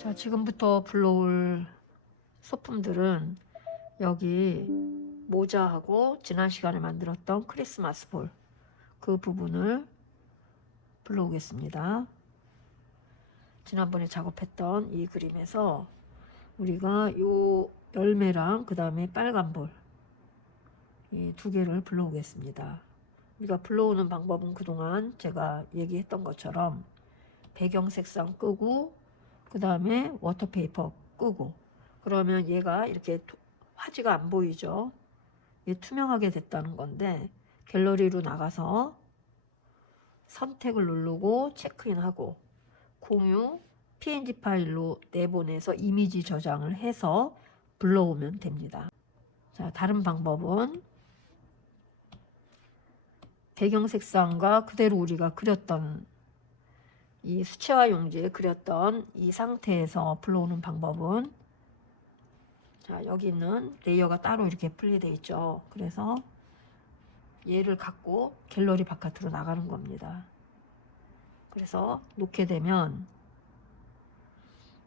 자, 지금부터 불러올 소품들은 여기 모자하고 지난 시간에 만들었던 크리스마스 볼 그 부분을 불러오겠습니다. 지난번에 작업했던 이 그림에서 우리가 요 열매랑 그 다음에 빨간 볼 이 두 개를 불러오겠습니다. 우리가 불러오는 방법은 그동안 제가 얘기했던 것처럼 배경 색상 끄고 그 다음에 워터페이퍼 끄고 그러면 얘가 이렇게 화지가 안 보이죠. 얘 투명하게 됐다는 건데 갤러리로 나가서 선택을 누르고 체크인하고 공유 png 파일로 내보내서 이미지 저장을 해서 불러오면 됩니다. 자, 다른 방법은 배경 색상과 그대로 우리가 그렸던 이 수채화 용지에 그렸던 이 상태에서 불러오는 방법은 자, 여기 있는 레이어가 따로 이렇게 분리되어 있죠. 그래서 얘를 갖고 갤러리 바깥으로 나가는 겁니다. 그래서 놓게 되면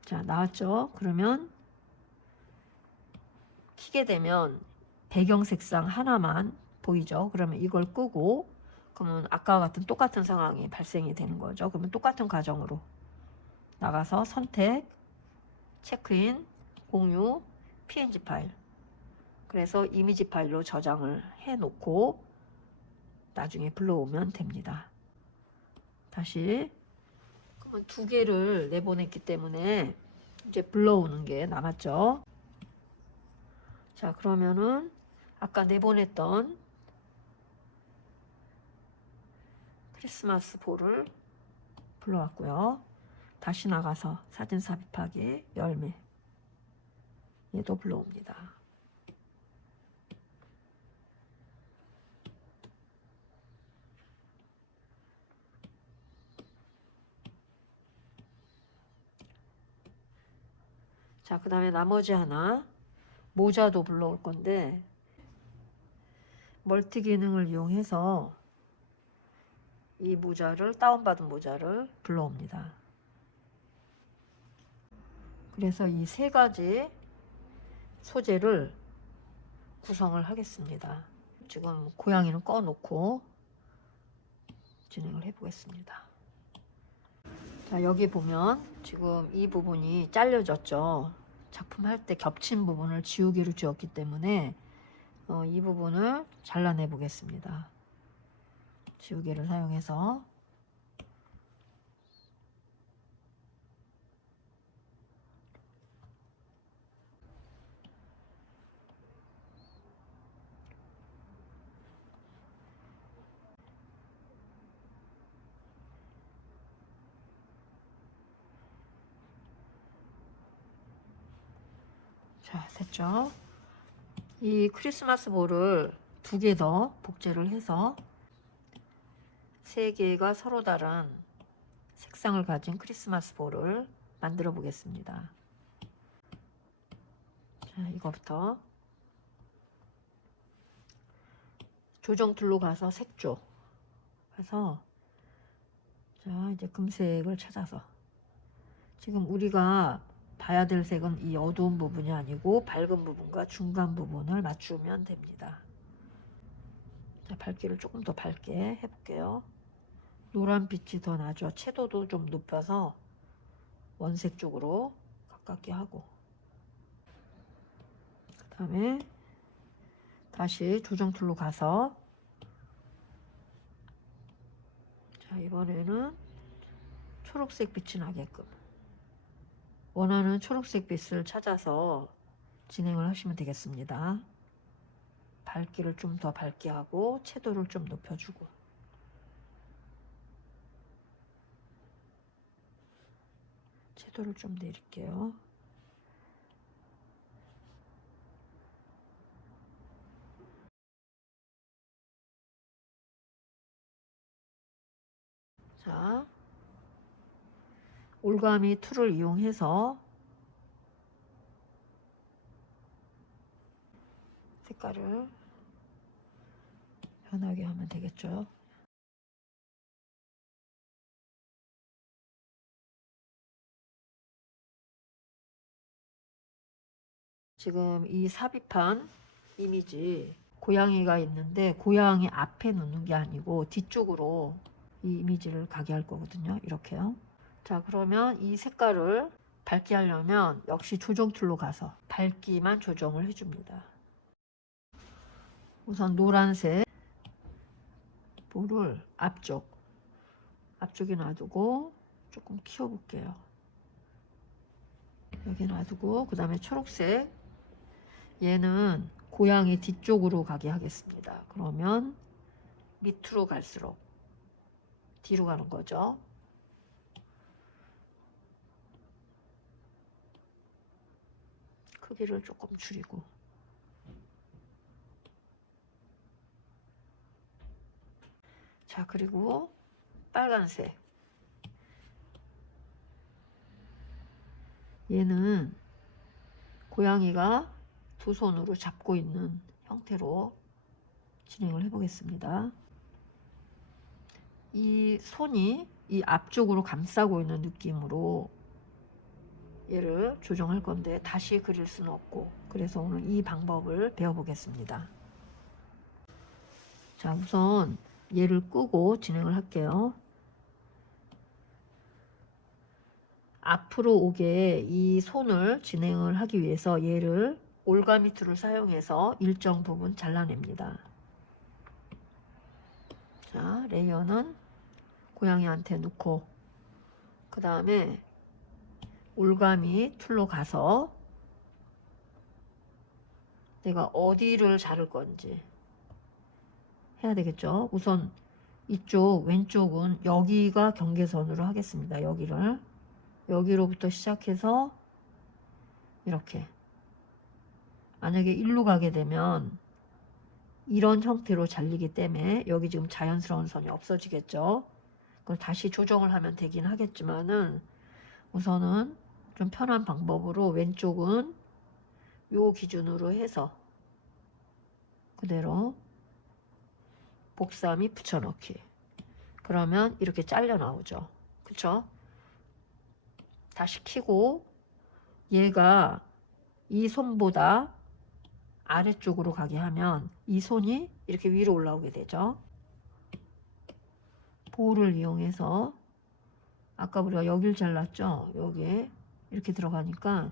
자, 나왔죠. 그러면 키게 되면 배경 색상 하나만 보이죠. 그러면 이걸 끄고 그러면 아까와 같은 똑같은 상황이 발생이 되는 거죠. 그러면 똑같은 과정으로 나가서 선택, 체크인, 공유, png 파일. 그래서 이미지 파일로 저장을 해 놓고 나중에 불러오면 됩니다. 다시 그러면 두 개를 내보냈기 때문에 이제 불러오는 게 남았죠. 자, 그러면은 아까 내보냈던 크리스마스 볼을 불러왔고요. 다시 나가서 사진 삽입하기 열매 얘도 불러옵니다. 자, 그 다음에 나머지 하나 모자도 불러올 건데 멀티 기능을 이용해서 이 모자를 다운받은 모자를 불러옵니다. 그래서 이 세 가지 소재를 구성을 하겠습니다. 지금 고양이는 꺼놓고 진행을 해보겠습니다. 자, 여기 보면 지금 이 부분이 잘려졌죠. 작품 할 때 겹친 부분을 지우개로 지웠기 때문에 이 부분을 잘라내 보겠습니다. 지우개를 사용해서 자, 됐죠? 이 크리스마스 볼을 두 개 더 복제를 해서 세 개가 서로 다른 색상을 가진 크리스마스 볼을 만들어 보겠습니다. 자, 이거부터 조정 툴로 가서 색조 가서 자, 이제 금색을 찾아서 지금 우리가 봐야 될 색은 이 어두운 부분이 아니고 밝은 부분과 중간 부분을 맞추면 됩니다. 자, 밝기를 조금 더 밝게 해볼게요. 노란빛이 더 나죠. 채도도 좀 높여서 원색 쪽으로 가깝게 하고 그 다음에 다시 조정 툴로 가서 자, 이번에는 초록색 빛이 나게끔 원하는 초록색 빛을 찾아서 진행을 하시면 되겠습니다. 밝기를 좀 더 밝게 하고 채도를 좀 높여주고 채도를 좀 내릴게요. 자, 올가미 툴을 이용해서 색깔을 변하게 하면 되겠죠. 지금 이 삽입한 이미지 고양이가 있는데 고양이 앞에 놓는 게 아니고 뒤쪽으로 이 이미지를 가게 할 거거든요. 이렇게요. 자, 그러면 이 색깔을 밝게 하려면 역시 조정 툴로 가서 밝기만 조정을 해줍니다. 우선 노란색 볼을 앞쪽에 놔두고 조금 키워볼게요. 여기 놔두고 그 다음에 초록색 얘는 고양이 뒤쪽으로 가게 하겠습니다. 그러면 밑으로 갈수록 뒤로 가는 거죠. 크기를 조금 줄이고 자, 그리고 빨간색 얘는 고양이가 두 손으로 잡고 있는 형태로 진행을 해 보겠습니다. 이 손이 이 앞쪽으로 감싸고 있는 느낌으로 얘를 조정할 건데 다시 그릴 수는 없고, 그래서 오늘 이 방법을 배워 보겠습니다. 자, 우선 얘를 끄고 진행을 할게요. 앞으로 오게 이 손을 진행을 하기 위해서 얘를 올가미 툴을 사용해서 일정 부분 잘라냅니다. 자, 레이어는 고양이한테 놓고 그 다음에 올가미 툴로 가서 내가 어디를 자를 건지 해야 되겠죠. 우선 이쪽 왼쪽은 여기가 경계선으로 하겠습니다. 여기로부터 시작해서 이렇게, 만약에 일로 가게 되면 이런 형태로 잘리기 때문에 여기 지금 자연스러운 선이 없어지겠죠. 그걸 다시 조정을 하면 되긴 하겠지만은 우선은 좀 편한 방법으로 왼쪽은 요 기준으로 해서 그대로 복사미 붙여넣기. 그러면 이렇게 잘려 나오죠. 그쵸? 다시 키고 얘가 이 손보다 아래쪽으로 가게 하면 이 손이 이렇게 위로 올라오게 되죠. 볼을 이용해서 아까 우리가 여길 잘랐죠. 여기에 이렇게 들어가니까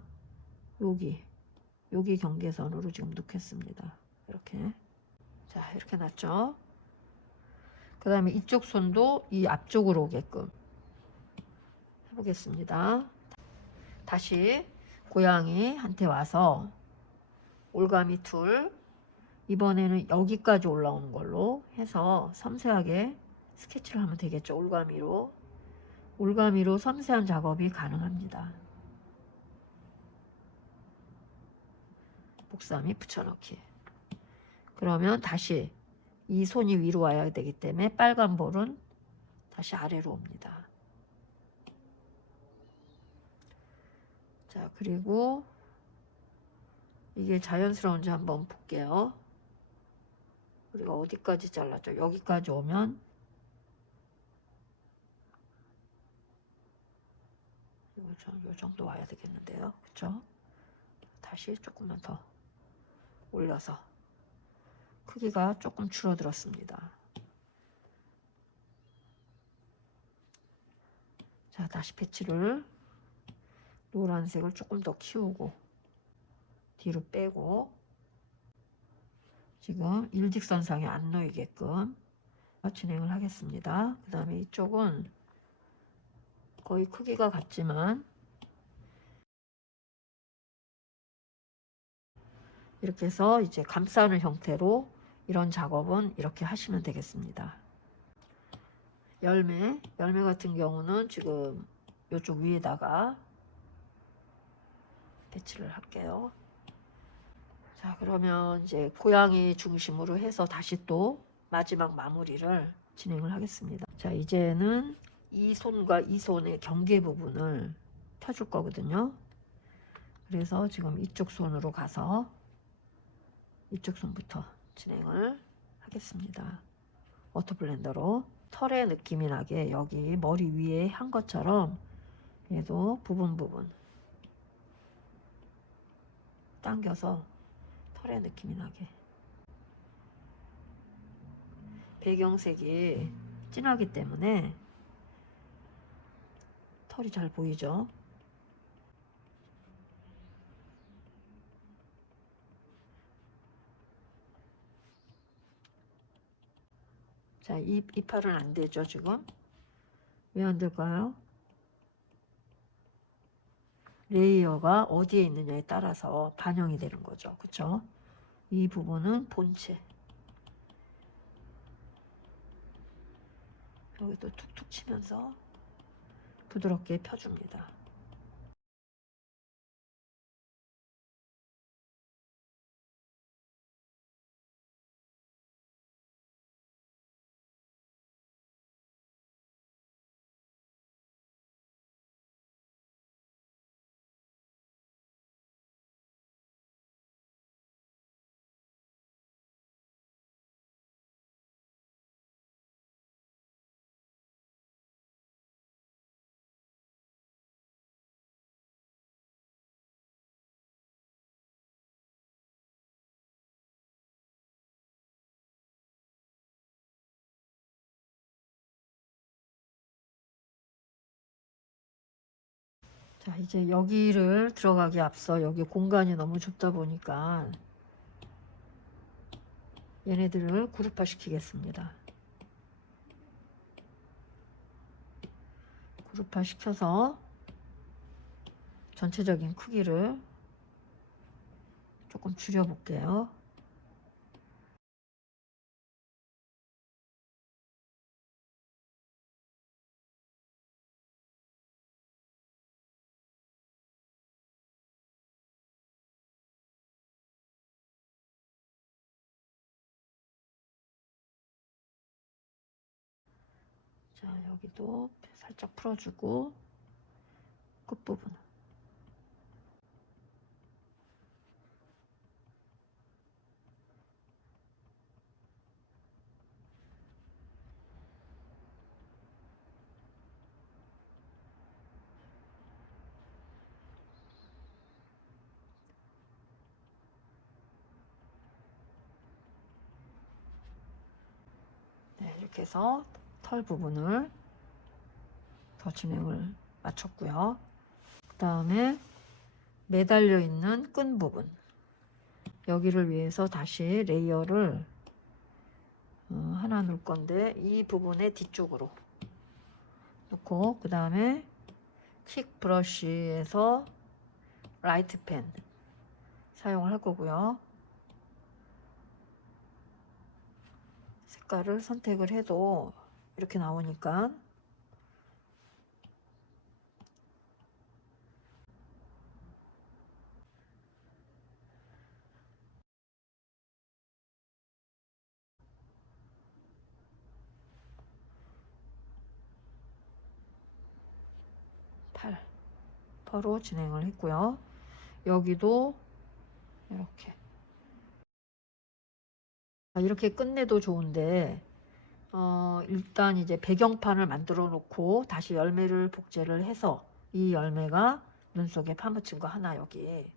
여기 경계선으로 지금 놓겠습니다. 이렇게. 자, 이렇게 놨죠. 그 다음에 이쪽 손도 이 앞쪽으로 오게끔 해보겠습니다. 다시 고양이한테 와서 올가미 툴, 이번에는 여기까지 올라오는 걸로 해서 섬세하게 스케치를 하면 되겠죠. 올가미로 섬세한 작업이 가능합니다. 복사미 붙여넣기. 그러면 다시 이 손이 위로 와야 되기 때문에 빨간 볼은 다시 아래로 옵니다. 자, 그리고 이게 자연스러운지 한번 볼게요. 우리가 어디까지 잘랐죠? 여기까지 오면 요 정도 와야 되겠는데요. 그쵸? 다시 조금만 더 올려서 크기가 조금 줄어들었습니다. 자, 다시 배치를 노란색을 조금 더 키우고 뒤로 빼고 지금 일직선상에 안 놓이게끔 진행을 하겠습니다. 그 다음에 이쪽은 거의 크기가 같지만 이렇게 해서 이제 감싸는 형태로 이런 작업은 이렇게 하시면 되겠습니다. 열매 같은 경우는 지금 이쪽 위에다가 배치를 할게요. 자, 그러면 이제 고양이 중심으로 해서 다시 또 마지막 마무리를 진행을 하겠습니다. 자, 이제는 이 손과 이 손의 경계 부분을 펴줄 거거든요. 그래서 지금 이쪽 손으로 가서 이쪽 손부터 진행을 하겠습니다. 워터 블렌더로 털의 느낌이 나게 여기 머리 위에 한 것처럼 얘도 부분 당겨서 털의 느낌이 나게. 배경색이 진하기 때문에 털이 잘 보이죠. 자, 이빨은 안 되죠, 지금? 왜 안 될까요? 레이어가 어디에 있느냐에 따라서 반영이 되는 거죠. 그쵸? 이 부분은 본체. 여기도 툭툭 치면서 부드럽게 펴줍니다. 자, 이제 여기를 들어가기 앞서 여기 공간이 너무 좁다 보니까 얘네들을 그룹화 시키겠습니다. 그룹화 시켜서 전체적인 크기를 조금 줄여 볼게요. 자, 여기도 살짝 풀어주고 끝부분. 네, 이렇게 해서 털 부분을 더 진행을 마쳤고요. 그 다음에 매달려 있는 끈 부분, 여기를 위해서 다시 레이어를 하나 놓을 건데 이 부분의 뒤쪽으로 놓고, 그 다음에 킥 브러쉬에서 라이트 펜 사용을 할 거고요. 색깔을 선택을 해도 이렇게 나오니까 펄로 진행을 했고요. 여기도 이렇게 끝내도 좋은데 일단 이제 배경판을 만들어 놓고 다시 열매를 복제를 해서 이 열매가 눈 속에 파묻힌 거 하나 여기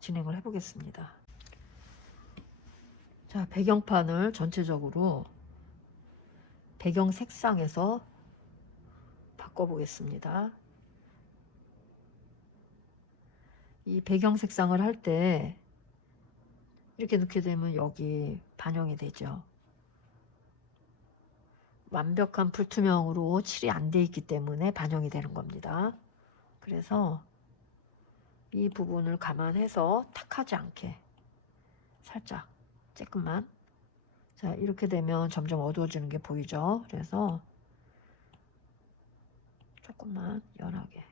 진행을 해 보겠습니다. 자, 배경판을 전체적으로 배경 색상에서 바꿔 보겠습니다. 이 배경 색상을 할 때 이렇게 넣게 되면 여기 반영이 되죠. 완벽한 불투명으로 칠이 안 돼 있기 때문에 반영이 되는 겁니다. 그래서 이 부분을 감안해서 탁하지 않게 살짝 조금만, 자, 이렇게 되면 점점 어두워지는 게 보이죠. 그래서 조금만 연하게,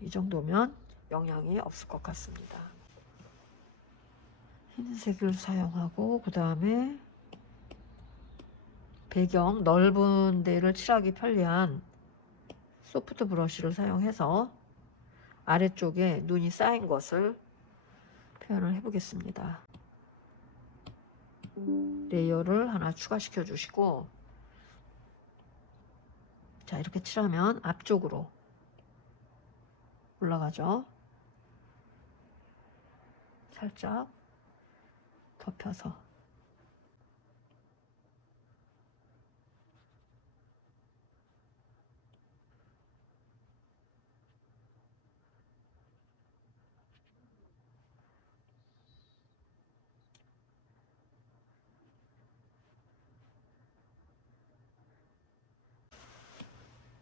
이 정도면 영향이 없을 것 같습니다. 흰색을 사용하고, 그 다음에 배경 넓은 데를 칠하기 편리한 소프트 브러쉬를 사용해서 아래쪽에 눈이 쌓인 것을 표현을 해 보겠습니다. 레이어를 하나 추가시켜 주시고, 자, 이렇게 칠하면 앞쪽으로 올라가죠. 살짝 덮여서.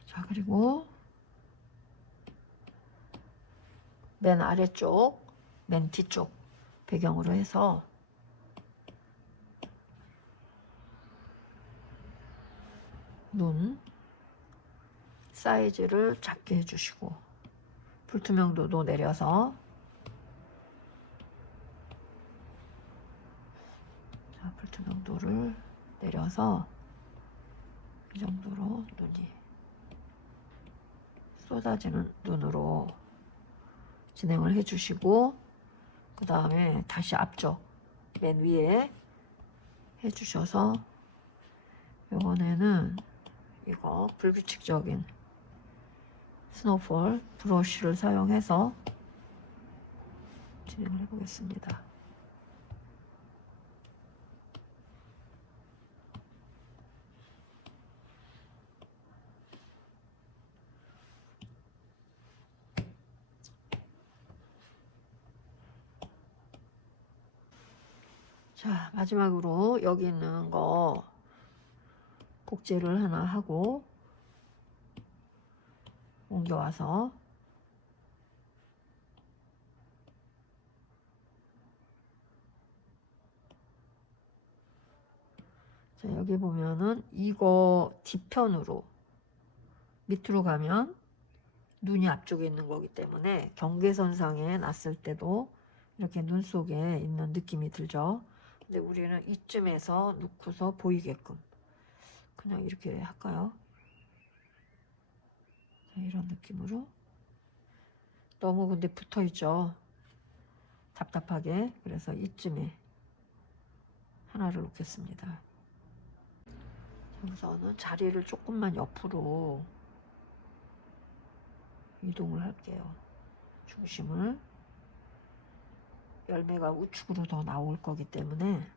자, 그리고 맨 아래쪽, 맨 뒤쪽 배경으로 해서 눈 사이즈를 작게 해주시고 불투명도도 내려서, 자, 불투명도를 내려서 이 정도로 눈이 쏟아지는 눈으로 진행을 해주시고, 그 다음에 다시 앞쪽 맨 위에 해주셔서, 이번에는 이거 불규칙적인 스노우볼 브러쉬를 사용해서 진행을 해보겠습니다. 자, 마지막으로 여기 있는 거 복제를 하나 하고 옮겨와서, 자, 여기 보면은 이거 뒤편으로 밑으로 가면 눈이 앞쪽에 있는 거기 때문에 경계선상에 놨을 때도 이렇게 눈 속에 있는 느낌이 들죠. 근데 우리는 이쯤에서 놓고서 보이게끔 그냥 이렇게 할까요? 자, 이런 느낌으로. 너무 근데 붙어 있죠, 답답하게. 그래서 이쯤에 하나를 놓겠습니다. 우선은 자리를 조금만 옆으로 이동을 할게요. 중심을. 열매가 우측으로 더 나올 거기 때문에.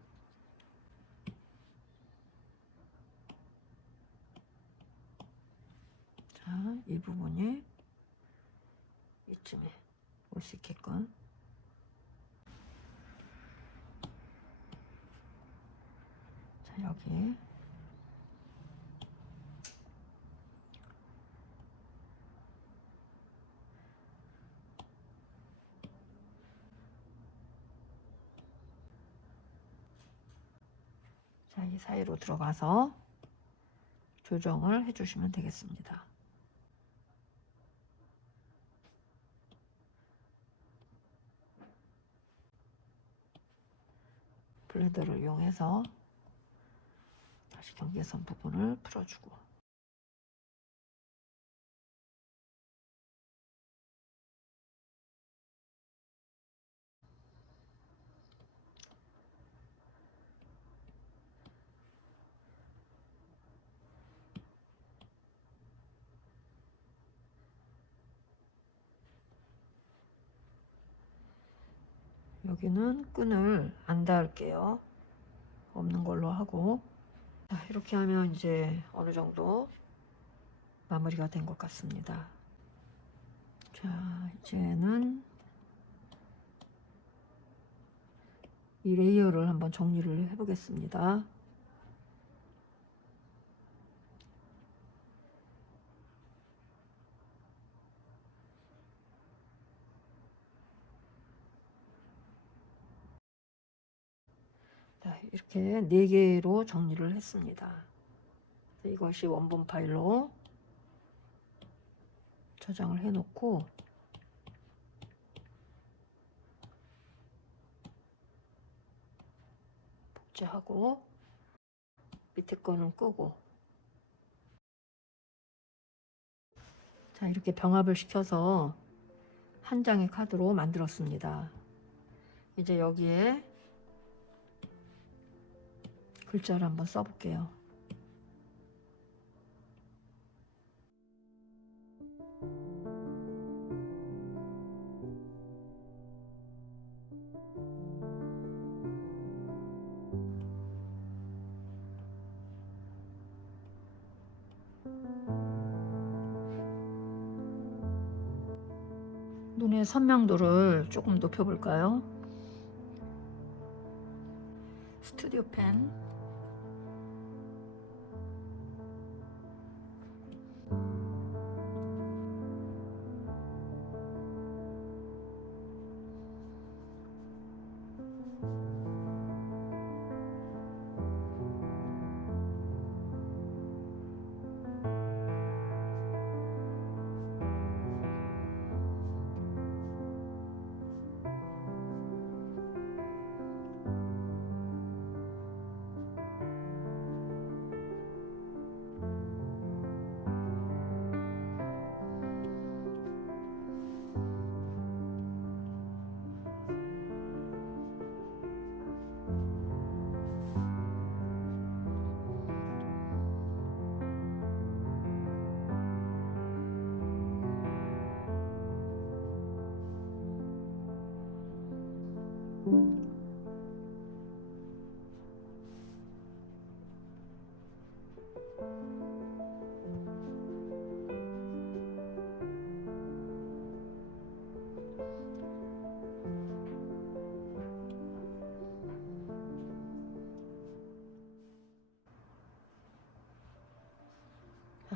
자, 이 부분이 이쯤에 올 수 있게끔. 자, 여기 자, 이 사이로 들어가서 조정을 해주시면 되겠습니다. 블렌더를 이용해서 다시 경계선 부분을 풀어주고, 여기는 끈을 안 닿을게요. 없는 걸로 하고. 자, 이렇게 하면 이제 어느 정도 마무리가 된 것 같습니다. 자, 이제는 이 레이어를 한번 정리를 해 보겠습니다. 자, 이렇게 4개로 정리를 했습니다. 이것이 원본 파일로 저장을 해 놓고, 복제하고 밑에 거는 끄고, 자, 이렇게 병합을 시켜서 한 장의 카드로 만들었습니다. 이제 여기에 글자를 한번 써볼게요. 눈의 선명도를 조금 높여볼까요? 스튜디오 펜.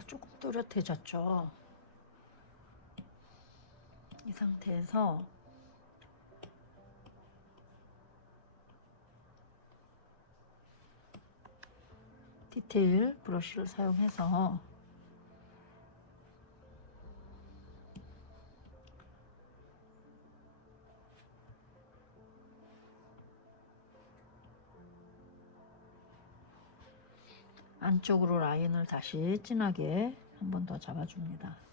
조금 또렷해졌죠. 이 상태에서 디테일 브러쉬를 사용해서 안쪽으로 라인을 다시 진하게 한 번 더 잡아줍니다.